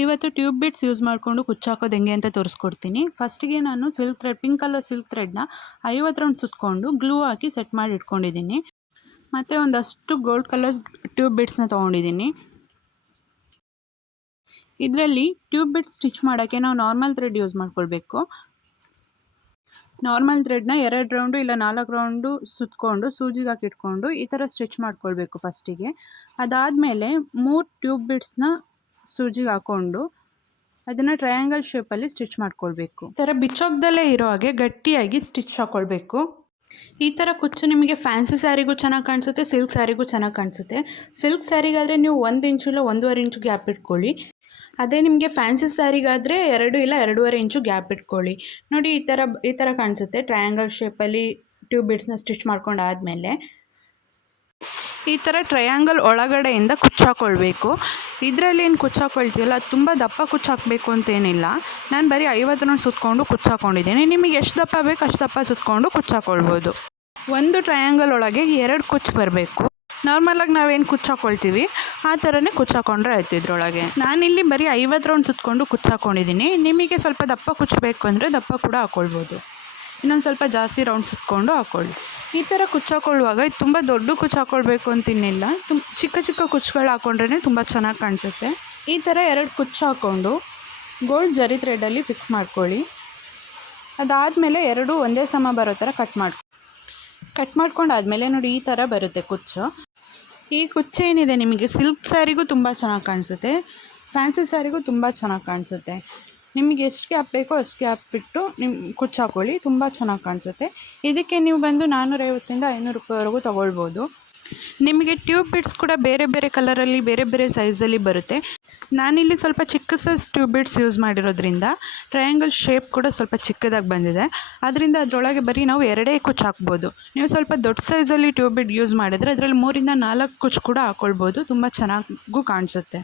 ಇವತ್ತು tube bits use ಮಾಡಿಕೊಂಡು ಕುಚ್ಚಾಕೋದು ಹೆಂಗೆ ಅಂತ ತೋರಿಸ್ಕೊಡ್ತೀನಿ. ಫಸ್ಟಿಗೆ ನಾನು silk thread, pink colour silk ಥ್ರೆಡ್ನ ಐವತ್ತು ರೌಂಡ್ ಸುತ್ತಕೊಂಡು ಗ್ಲೂ ಹಾಕಿ ಸೆಟ್ ಮಾಡಿ ಇಟ್ಕೊಂಡಿದ್ದೀನಿ. ಮತ್ತು ಒಂದಷ್ಟು ಗೋಲ್ಡ್ ಕಲರ್ ಟ್ಯೂಬ್ ಬಿಟ್ಸ್ನ ತೊಗೊಂಡಿದ್ದೀನಿ. ಇದರಲ್ಲಿ ಟ್ಯೂಬ್ ಬಿಟ್ಸ್ ಸ್ಟಿಚ್ ಮಾಡೋಕ್ಕೆ ನಾವು ನಾರ್ಮಲ್ ಥ್ರೆಡ್ ಯೂಸ್ ಮಾಡ್ಕೊಳ್ಬೇಕು. ನಾರ್ಮಲ್ ಥ್ರೆಡ್ನ ಎರಡು ರೌಂಡು ಇಲ್ಲ ನಾಲ್ಕು ರೌಂಡು ಸುತ್ತಕೊಂಡು ಸೂಜಿಗೆ ಹಾಕಿಟ್ಕೊಂಡು ಈ ಥರ ಸ್ಟಿಚ್ ಮಾಡ್ಕೊಳ್ಬೇಕು ಫಸ್ಟಿಗೆ. ಅದಾದಮೇಲೆ ಮೂರು ಟ್ಯೂಬ್ ಬಿಟ್ಸ್ನ ಸೂಜಿಗೆ ಹಾಕ್ಕೊಂಡು ಅದನ್ನು ಟ್ರಯಾಂಗಲ್ ಶೇಪಲ್ಲಿ ಸ್ಟಿಚ್ ಮಾಡ್ಕೊಳ್ಬೇಕು. ಈ ಥರ ಬಿಚ್ಚೋಗ್ದಲ್ಲೇ ಇರೋ ಹಾಗೆ ಗಟ್ಟಿಯಾಗಿ ಸ್ಟಿಚ್ ಹಾಕ್ಕೊಳ್ಬೇಕು ಈ ಥರ ಕುಚ್ಚು ನಿಮಗೆ ಫ್ಯಾನ್ಸಿ ಸ್ಯಾರಿಗೂ ಚೆನ್ನಾಗಿ ಕಾಣಿಸುತ್ತೆ ಸಿಲ್ಕ್ ಸ್ಯಾರಿಗೂ ಚೆನ್ನಾಗಿ ಕಾಣಿಸುತ್ತೆ. ಸಿಲ್ಕ್ ಸ್ಯಾರಿಗಾದರೆ ನೀವು ಒಂದು ಇಂಚು ಇಲ್ಲ ಒಂದೂವರೆ ಇಂಚು ಗ್ಯಾಪ್ ಇಟ್ಕೊಳ್ಳಿ. ಅದೇ ನಿಮಗೆ ಫ್ಯಾನ್ಸಿ ಸ್ಯಾರಿಗಾದರೆ ಎರಡು ಇಲ್ಲ ಎರಡೂವರೆ ಇಂಚು ಗ್ಯಾಪ್ ಇಟ್ಕೊಳ್ಳಿ. ನೋಡಿ ಈ ಥರ ಈ ಥರ ಕಾಣಿಸುತ್ತೆ ಟ್ರಯಾಂಗಲ್ ಶೇಪಲ್ಲಿ ಟ್ಯೂಬ್ ಬಿಡ್ಸ್ನ ಸ್ಟಿಚ್ ಮಾಡ್ಕೊಂಡು ಆದಮೇಲೆ ಈ ಥರ ಟ್ರಯಾಂಗಲ್ ಒಳಗಡೆಯಿಂದ ಕುಚ್ಚಾಕೊಳ್ಬೇಕು. ಇದರಲ್ಲಿ ಏನು ಕುಚ್ಚಾಕೊಳ್ತೀವಲ್ಲ ತುಂಬ ದಪ್ಪ ಕುಚ್ಚಾಕಬೇಕು ಅಂತೇನಿಲ್ಲ ನಾನು ಬರೀ ಐವತ್ತು ರೌಂಡ್ ಸುತ್ತಕೊಂಡು ಕುಚ್ಚಾಕೊಂಡಿದ್ದೀನಿ. ನಿಮಗೆ ಎಷ್ಟು ದಪ್ಪ ಬೇಕು ಅಷ್ಟು ದಪ್ಪ ಸುತ್ತಕೊಂಡು ಕುಚ್ಚಾಕೊಳ್ಬೋದು. ಒಂದು ಟ್ರಯಾಂಗಲ್ ಒಳಗೆ ಎರಡು ಕುಚ್ಚು ಬರಬೇಕು. ನಾರ್ಮಲಾಗಿ ನಾವೇನು ಕುಚ್ಚಾಕೊಳ್ತೀವಿ? ಆ ಥರನೇ ಕುಚ್ಚಾಕೊಂಡ್ರೆ ಆಯ್ತು ಇದ್ರೊಳಗೆ. ನಾನಿಲ್ಲಿ ಬರೀ ಐವತ್ತು ರೌಂಡ್ ಸುತ್ತಕೊಂಡು ಕುಚ್ಚಾಕೊಂಡಿದ್ದೀನಿ. ನಿಮಗೆ ಸ್ವಲ್ಪ ದಪ್ಪ ಕುಚ್ಚಬೇಕು ಅಂದರೆ ದಪ್ಪ ಕೂಡ ಹಾಕ್ಕೊಳ್ಬೋದು ಇನ್ನೊಂದು ಸ್ವಲ್ಪ ಜಾಸ್ತಿ ರೌಂಡ್ ಸುತ್ತಕೊಂಡು ಹಾಕ್ಕೊಳ್ಳಿ ಈ ಥರ ಕುಚ್ಚಾಕೊಳ್ಳುವಾಗ ಇದು ತುಂಬ ದೊಡ್ಡ ಕುಚ್ಚು ಹಾಕ್ಕೊಳ್ಬೇಕು ಅಂತಿನ್ನಿಲ್ಲ ತುಂಬ ಚಿಕ್ಕ ಚಿಕ್ಕ ಕುಚ್ಚುಗಳು ಹಾಕೊಂಡ್ರೇ ತುಂಬ ಚೆನ್ನಾಗಿ ಕಾಣಿಸುತ್ತೆ. ಈ ಥರ ಎರಡು ಕುಚ್ಚು ಹಾಕ್ಕೊಂಡು ಗೋಲ್ಡ್ ಜರಿ ಥ್ರೆಡಲ್ಲಿ ಫಿಕ್ಸ್ ಮಾಡ್ಕೊಳ್ಳಿ. ಅದಾದಮೇಲೆ ಎರಡು ಒಂದೇ ಸಮ ಬರೋ ಥರ ಕಟ್ ಮಾಡ್ಕೊ ಕಟ್ ಮಾಡ್ಕೊಂಡಾದಮೇಲೆ ನೋಡಿ ಈ ಥರ ಬರುತ್ತೆ ಕುಚ್ಚು. ಈ ಕುಚ್ಚು ಏನಿದೆ ನಿಮಗೆ ಸಿಲ್ಕ್ ಸ್ಯಾರಿಗೂ ತುಂಬ ಚೆನ್ನಾಗಿ ಕಾಣಿಸುತ್ತೆ. ಫ್ಯಾನ್ಸಿ ಸ್ಯಾರಿಗೂ ತುಂಬ ಚೆನ್ನಾಗಿ ಕಾಣಿಸುತ್ತೆ. ನಿಮಗೆ ಎಷ್ಟು ಗ್ಯಾಪ್ ಬೇಕೋ ಅಷ್ಟು ಗ್ಯಾಪ್ ಬಿಟ್ಟು ನಿಮ್ಮ ಕುಚ್ಚು ಹಾಕ್ಕೊಳ್ಳಿ ತುಂಬ ಚೆನ್ನಾಗಿ ಕಾಣಿಸುತ್ತೆ. ಇದಕ್ಕೆ ನೀವು ಬಂದು ನಾನ್ನೂರೈವತ್ತರಿಂದ ಐನೂರು ರೂಪಾಯಿವರೆಗೂ ತೊಗೊಳ್ಬೋದು. ನಿಮಗೆ ಟ್ಯೂಬ್ ಬಿಡ್ಸ್ ಕೂಡ ಬೇರೆ ಬೇರೆ ಕಲರಲ್ಲಿ, ಬೇರೆ ಬೇರೆ ಸೈಜಲ್ಲಿ ಬರುತ್ತೆ. ನಾನಿಲ್ಲಿ ಸ್ವಲ್ಪ ಚಿಕ್ಕ ಸೈಜ್ ಟ್ಯೂಬ್ ಬಿಡ್ಸ್ ಯೂಸ್ ಮಾಡಿರೋದ್ರಿಂದ ಟ್ರಯಾಂಗಲ್ ಶೇಪ್ ಕೂಡ ಸ್ವಲ್ಪ ಚಿಕ್ಕದಾಗಿ ಬಂದಿದೆ. ಅದರಿಂದ ಅದರೊಳಗೆ ಬರೀ ನಾವು ಎರಡೇ ಕುಚ್ಚು ಹಾಕ್ಬೋದು. ನೀವು ಸ್ವಲ್ಪ ದೊಡ್ಡ ಸೈಜಲ್ಲಿ ಟ್ಯೂಬ್ ಬಿಡ್ ಯೂಸ್ ಮಾಡಿದರೆ ಅದರಲ್ಲಿ ಮೂರಿಂದ ನಾಲ್ಕು ಕುಚ್ ಕೂಡ ಹಾಕ್ಕೊಳ್ಬೋದು ತುಂಬ ಚೆನ್ನಾಗೂ ಕಾಣಿಸುತ್ತೆ.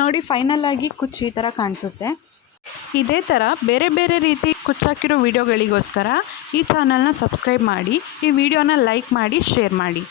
ನೋಡಿ ಫೈನಲ್ ಆಗಿ ಕುಚ್ಚು ಈ ಥರ ಕಾಣಿಸುತ್ತೆ. ಇದೇ ಥರ ಬೇರೆ ಬೇರೆ ರೀತಿ ಕುಚ್ಚಾಕಿರೋ ವೀಡಿಯೋಗಳಿಗೋಸ್ಕರ ಈ ಚಾನಲ್ನ ಸಬ್ಸ್ಕ್ರೈಬ್ ಮಾಡಿ, ಈ ವಿಡಿಯೋನ ಲೈಕ್ ಮಾಡಿ ಶೇರ್ ಮಾಡಿ.